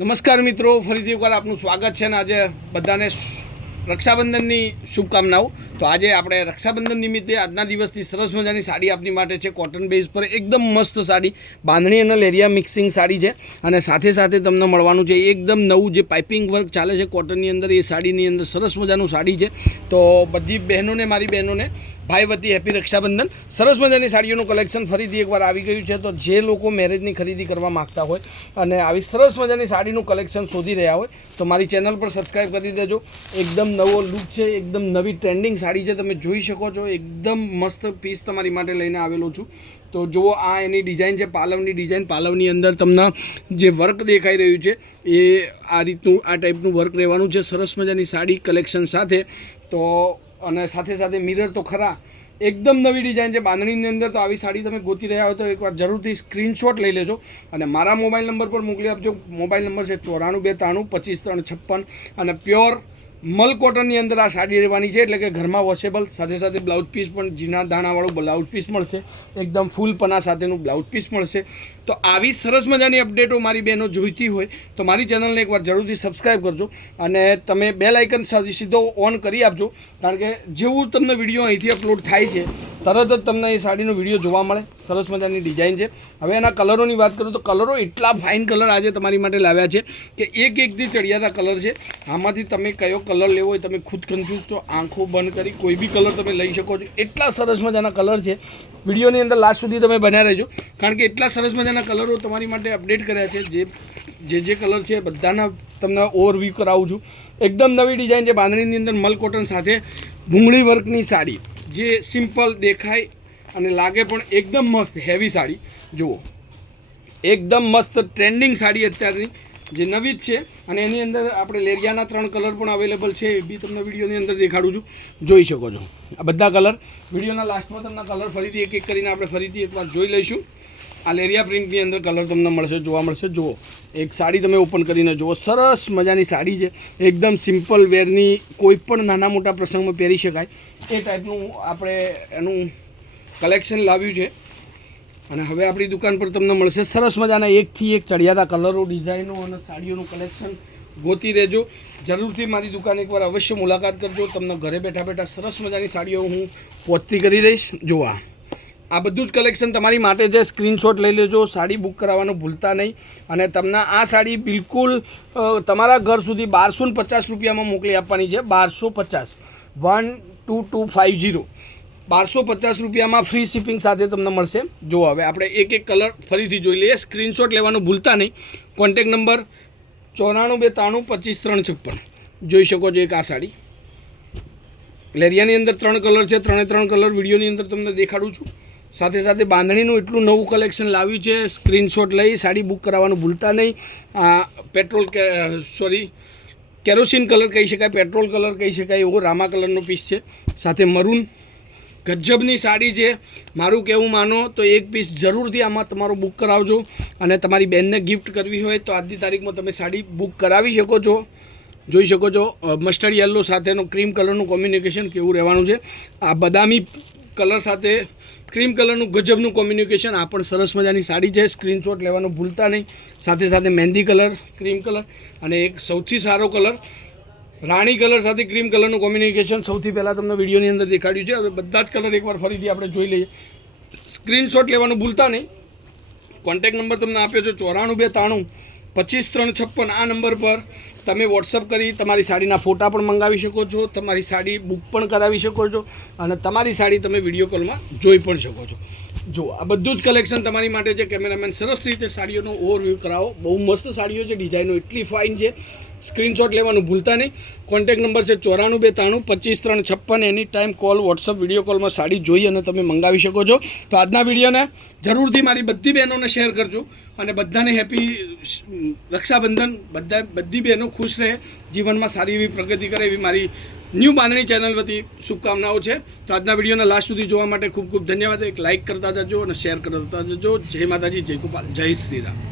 નમસ્કાર મિત્રો, ફરીથી એકવાર આપનું સ્વાગત છે ને આજે બધાને રક્ષાબંધનની શુભકામનાઓ। તો આજે આપણે રક્ષાબંધન નિમિત્તે આજના દિવસની સરસ મજાની સાડી આપની માટે છે। કોટન બેઝ પર એકદમ મસ્ત સાડી, બાંધણી અને લેરિયા મિક્સિંગ સાડી છે અને સાથે સાથે તમને મળવાનું છે એકદમ નવું જે પાઇપિંગ વર્ક ચાલે છે કોટનની અંદર, એ સાડીની અંદર સરસ મજાનું સાડી છે। તો બધી બહેનોને, મારી બહેનોને ભાઈ વતી હેપી રક્ષાબંધન। સરસ મજાની સાડીઓનું કલેક્શન ફરીથી એકવાર આવી ગયું છે। તો જે લોકો મેરેજની ખરીદી કરવા માગતા હોય અને આવી સરસ મજાની સાડીનું કલેક્શન શોધી રહ્યા હોય તો મારી ચેનલ પર સબસ્ક્રાઈબ કરી દેજો। એકદમ નવો લુક છે, એકદમ નવી ટ્રેન્ડિંગ સાડી છે, તમે જોઈ શકો છો। એકદમ મસ્ત પીસ તમારી માટે લઈને આવેલો છું। તો જુઓ, આ એની ડિઝાઇન છે, પાલવની ડિઝાઇન। પાલવની અંદર તમને જે વર્ક દેખાઈ રહ્યું છે એ આ રીતનું, આ ટાઈપનું વર્ક રહેવાનું છે સરસ મજાની સાડી કલેક્શન સાથે। તો અને સાથે સાથે મિરર તો ખરા, એકદમ નવી ડિઝાઇન છે બાંધણીની અંદર। તો આવી સાડી તમે ગોતી રહ્યા હોય તો એકવાર જરૂરથી સ્ક્રીનશોટ લઈ લેજો અને મારા મોબાઈલ નંબર પર મોકલી આપજો। મોબાઈલ નંબર છે 94 293 25 356 અને પ્યોર મલ કોટનની અંદર આ સાડી રહેવાની છે, એટલે કે ઘરમાં વોશેબલ। સાથે સાથે બ્લાઉઝ પીસ પણ ઝીણા દાણાવાળું બ્લાઉઝ પીસ મળશે, એકદમ ફૂલ પના સાથેનું બ્લાઉઝ પીસ મળશે। તો આવી સરસ મજાની અપડેટો મારી બહેનો જોઈતી હોય તો મારી ચેનલને એકવાર જરૂરથી સબસ્ક્રાઈબ કરજો અને તમે બેલ આઇકન સીધો ઓન કરી આપજો, કારણ કે જેવું તમને વિડીયો અહીંથી અપલોડ થાય છે તરત જ તમને એ સાડીનો વિડીયો જોવા મળે। સરસ મજાની ડિઝાઇન છે। હવે એના કલરોની વાત કરું તો કલરો એટલા ફાઇન કલર આજે તમારી માટે લાવ્યા છે કે એકથી ચડિયાતા કલર છે। આમાંથી તમે કયો કલર લેવો હોય તમે ખુદ કન્ફ્યુઝ, તો આંખો બંધ કરી કોઈ બી કલર તમે લઈ શકો છો। એટલા સરસ મજાના કલર છે, વિડીયોની અંદર લાસ્ટ સુધી તમે બન્યા રહેજો, કારણ કે એટલા સરસ મજાના કલરો તમારી માટે અપડેટ કર્યા છે। જે કલર છે બધાના તમને ઓવરવ્યૂ કરાવું છું। એકદમ નવી ડિઝાઇન છે બાંધણીની અંદર મલ કોટન સાથે ભૂંગળી વર્કની સાડી, જે સિમ્પલ દેખાય અને લાગે પણ એકદમ મસ્ત હેવી સાડી। જુઓ, એકદમ મસ્ત ટ્રેન્ડિંગ સાડી અત્યારની જે નવી જ છે અને એની અંદર આપણે લેરિયાના 3 કલર પણ અવેલેબલ છે, એ બી તમને વિડીયોની અંદર દેખાડું છું, જોઈ શકો છો। આ બધા કલર વિડીયોના લાસ્ટમાં તમને કલર ફરીથી એક કરીને આપણે ફરીથી એકવાર જોઈ લઈશું। આ લેરિયા પ્રિન્ટની અંદર કલર તમને મળશે, જોવા મળશે। જુઓ, એક સાડી તમે ઓપન કરીને જુઓ, સરસ મજાની સાડી છે, એકદમ સિમ્પલ વેરની, કોઈ પણ નાના મોટા પ્રસંગમાં પહેરી શકાય એ ટાઈપનું આપણે એનું કલેક્શન લાવ્યું છે। અને હવે આપણી દુકાન પર તમને મળશે સરસ મજાના એકથી એક ચડિયાતા કલરો, ડિઝાઇનો અને સાડીઓનું કલેક્શન ગોતી રહેજો। જરૂરથી મારી દુકાન એકવાર અવશ્ય મુલાકાત કરજો, તમને ઘરે બેઠા બેઠા સરસ મજાની સાડીઓ હું પહોંચતી કરી દઈશ। જોવા, આ બધું જ કલેક્શન તમારી માટે છે, સ્ક્રીનશોટ લઈ લેજો, સાડી બુક કરાવવાનું ભૂલતા નહીં। અને તમને આ સાડી બિલકુલ તમારા ઘર સુધી 1250 રૂપિયામાં મોકલી આપવાની છે। 1250, 12250, 1250 રૂપિયામાં ફ્રી શિપિંગ સાથે તમને મળશે। જો હવે આપણે એક એક કલર ફરીથી જોઈ લઈએ, સ્ક્રીનશોટ લેવાનું ભૂલતા નહીં। કોન્ટેક નંબર 94 293 25 356, જોઈ શકો છો। એક આ સાડી લેરિયાની અંદર 3 કલર છે, 3 કલર વિડીયોની અંદર તમને દેખાડું છું। સાથે સાથે બાંધણીનું એટલું નવું કલેક્શન લાવ્યું છે, સ્ક્રીનશોટ લઈ સાડી બુક કરાવવાનું ભૂલતા નહીં। કેરોસીન કલર કહી શકાય, પેટ્રોલ કલર કહી શકાય એવો રામા કલરનો પીસ છે, સાથે મરૂન ગજબની સાડી છે। મારું કહેવું માનો તો એક પીસ જરૂરથી આમાં તમારો બુક કરાવજો અને તમારી બહેનને ગિફ્ટ કરવી હોય તો આજની તારીખમાં તમે સાડી બુક કરાવી શકો છો। જોઈ શકો છો, મસ્ટર્ડ યલો સાથેનું ક્રીમ કલરનું કોમ્યુનિકેશન કેવું રહેવાનું છે। આ બદામી કલર સાથે ક્રીમ કલરનું ગજબનું કોમ્યુનિકેશન, આ પણ સરસ મજાની સાડી છે, સ્ક્રીનશોટ લેવાનું ભૂલતા નહીં। સાથે સાથે મહેંદી કલર, ક્રીમ કલર અને એક સૌથી સારો કલર રાણી કલર સાથે ક્રીમ કલરનું કોમ્યુનિકેશન સૌથી પહેલાં તમને વિડીયોની અંદર દેખાડ્યું છે। હવે બધા જ કલર એકવાર ફરીથી આપણે જોઈ લઈએ, સ્ક્રીનશોટ લેવાનું ભૂલતા નહીં। કોન્ટેક નંબર તમને આપ્યો છે 94 293 25 356, આ નંબર પર તમે વોટ્સઅપ કરી તમારી સાડીના ફોટા પણ મંગાવી શકો છો, તમારી સાડી બુક પણ કરાવી શકો છો અને તમારી સાડી તમે વિડીયો કોલમાં જોઈ પણ શકો છો। જો, આ બધું જ કલેક્શન તમારી માટે છે। કેમેરામેન સરસ રીતે સાડીઓનો ઓવરવ્યૂ કરાવો, બહુ મસ્ત સાડીઓ છે, ડિઝાઇનો એટલી ફાઇન છે, સ્ક્રીનશોટ લેવાનું ભૂલતા નહીં। કોન્ટેક નંબર છે 94 293 25 356, any time call, WhatsApp, video કોલમાં સાડી જોઈ અને તમે મંગાવી શકો છો। તો આજના વિડીયોને જરૂરથી મારી બધી બહેનોને શેર કરજો અને બધાને હેપી રક્ષાબંધન। બધી બહેનો ખુશ રહે, જીવનમાં સારી એવી પ્રગતિ કરે એવી મારી ન્યૂ બાંધણી ચેનલ વતી શુભકામનાઓ છે। તો આજના વિડીયોને લાસ્ટ સુધી જોવા માટે ખૂબ ખૂબ ધન્યવાદ। એક લાઇક કરતા જજો અને શેર કરતા જજો। જય માતાજી, જય ગોપાલ, જય શ્રી રામ।